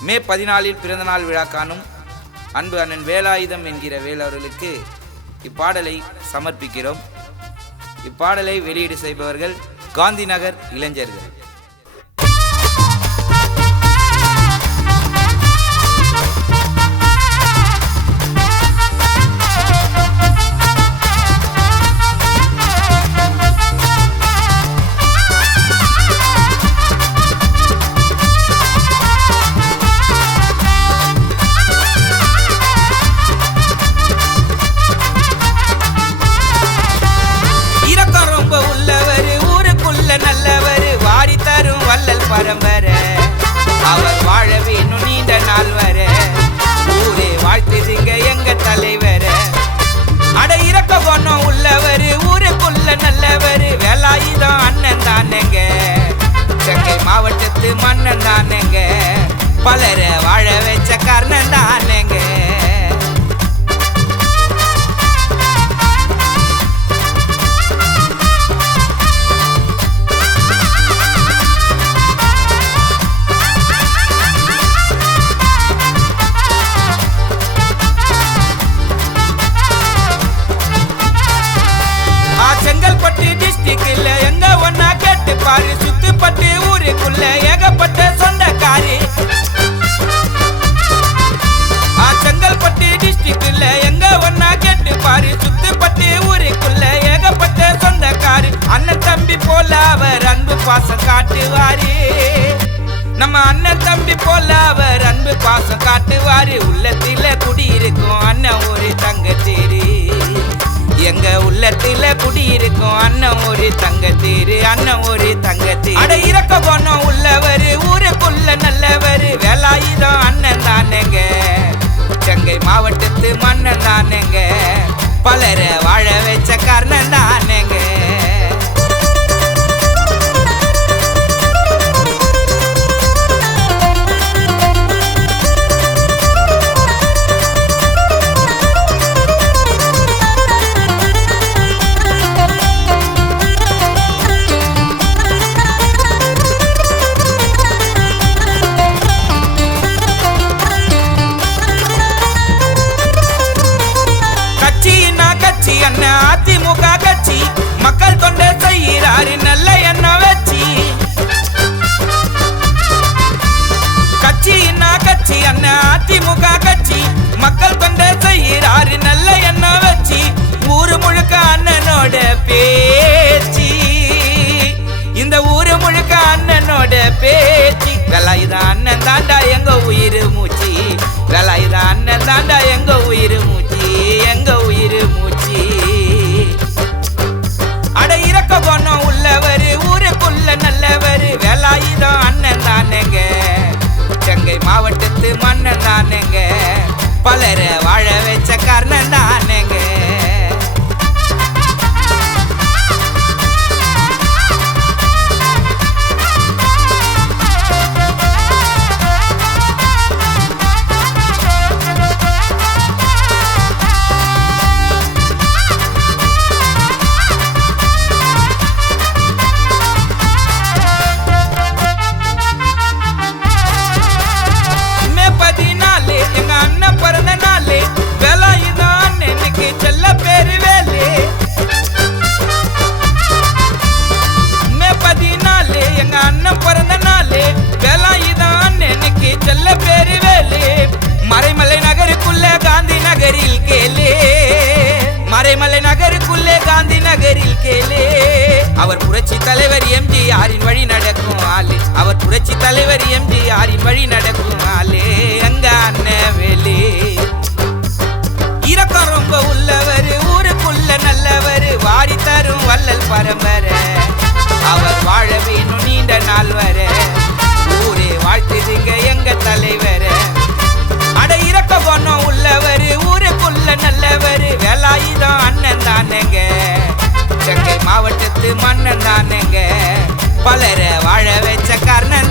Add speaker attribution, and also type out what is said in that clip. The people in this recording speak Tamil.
Speaker 1: மே பதினாலில் பிறந்தநாள் விழா காணும் அன்பு அண்ணன் வேலாயுதம் என்கிற வேலவர்களுக்கு இப்பாடலை சமர்ப்பிக்கிறோம். இப்பாடலை வெளியீடு செய்பவர்கள் காந்தி நகர் இளைஞர்கள். பரம்பரை அவர் வாழ வேணும் நீண்ட நாள் வர. ஊரே வாழ்த்துதுங்க எங்க தலைவர. அட இறக்க குணம் உள்ளவர் ஊருக்குள்ள நல்லவர். வேலாயுதம் அண்ணன் தானேங்க. சென்னை மாவட்டத்து மன்னன் தானேங்க. பலரை காரி சுத்துப்பட்டு ஊருக்குள்ள ஏகப்பட்ட சொந்தக்காரி. செங்கல்பட்டு டிஸ்ட்ரிக்ட்ல எங்க ஒன்னா கேட்டு பாரு சுத்துப்பட்டு ஊருக்குள்ள ஏகப்பட்ட சொந்தக்காரி. அண்ணன் தம்பி போல அவர் அன்பு பாசம் காட்டுவாரு. நம்ம அண்ணன் தம்பி போல அவர் அன்பு பாசம் காட்டுவாரு. உள்ளத்தில குடியிருக்கும் அண்ணன் ஒரு உள்ளத்தில குடியிருக்கும் அண்ணன் ஒரு தங்கத்தீரு அண்ணன் ஒரு தங்கத்தேரு. அட இறக்க போனோம் உள்ளவர் ஊருக்குள்ள நல்லவர். வேலாயுதம் அண்ணன் தானேங்க. செங்கை மாவட்டத்து மன்னன் தானேங்க. பலரை வாழ வச்ச காரணம் மக்கள் தொண்டை செய்கிறாரு நல்ல எண்ணம் வச்சு ஊரு முழுக்க அண்ணனோட பேச்சு. இந்த ஊரு முழுக்க அண்ணனோட பேச்சு. கலாய்தான் அண்ணன் தாண்டா எங்க உயிர் மூச்சு. வேலாயுத அண்ணன் தாண்டா எங்க உயிர் மூச்சு. எங்க உயிர் மூச்சு. அட இறக்க குணம் உள்ளவர் ஊருக்குள்ள நல்லவர். வேலாயுதம் அண்ணன் தானேங்க. செங்கை மாவட்டத்து மன்னன் தானே பலரை வாழ வச்ச கர்ணன் காந்தி நகரில் கேளே. அவர் புரட்சி தலைவர் எம்ஜிஆரின் வழி நடக்கும் ஆளே. அவர் புரட்சி தலைவர் எம்ஜிஆரின் வழி நடக்கும் ஆளே. எங்க அண்ணவேலே வேலு. இரக்கம் ரொம்ப உள்ளவர் ஊருக்குள்ள நல்லவர் வாரி தரும் வள்ளல் பரம்பர. அவர் வாழ வேணும் நீண்ட நாள் வர. ஊரே வாழ்த்துதுங்க எங்க தலைவர. அட இறக்க குணம் உள்ளவர் மாவட்டத்து மன்னன் தானுங்க. பலரை வாழ வச்ச கர்ணன்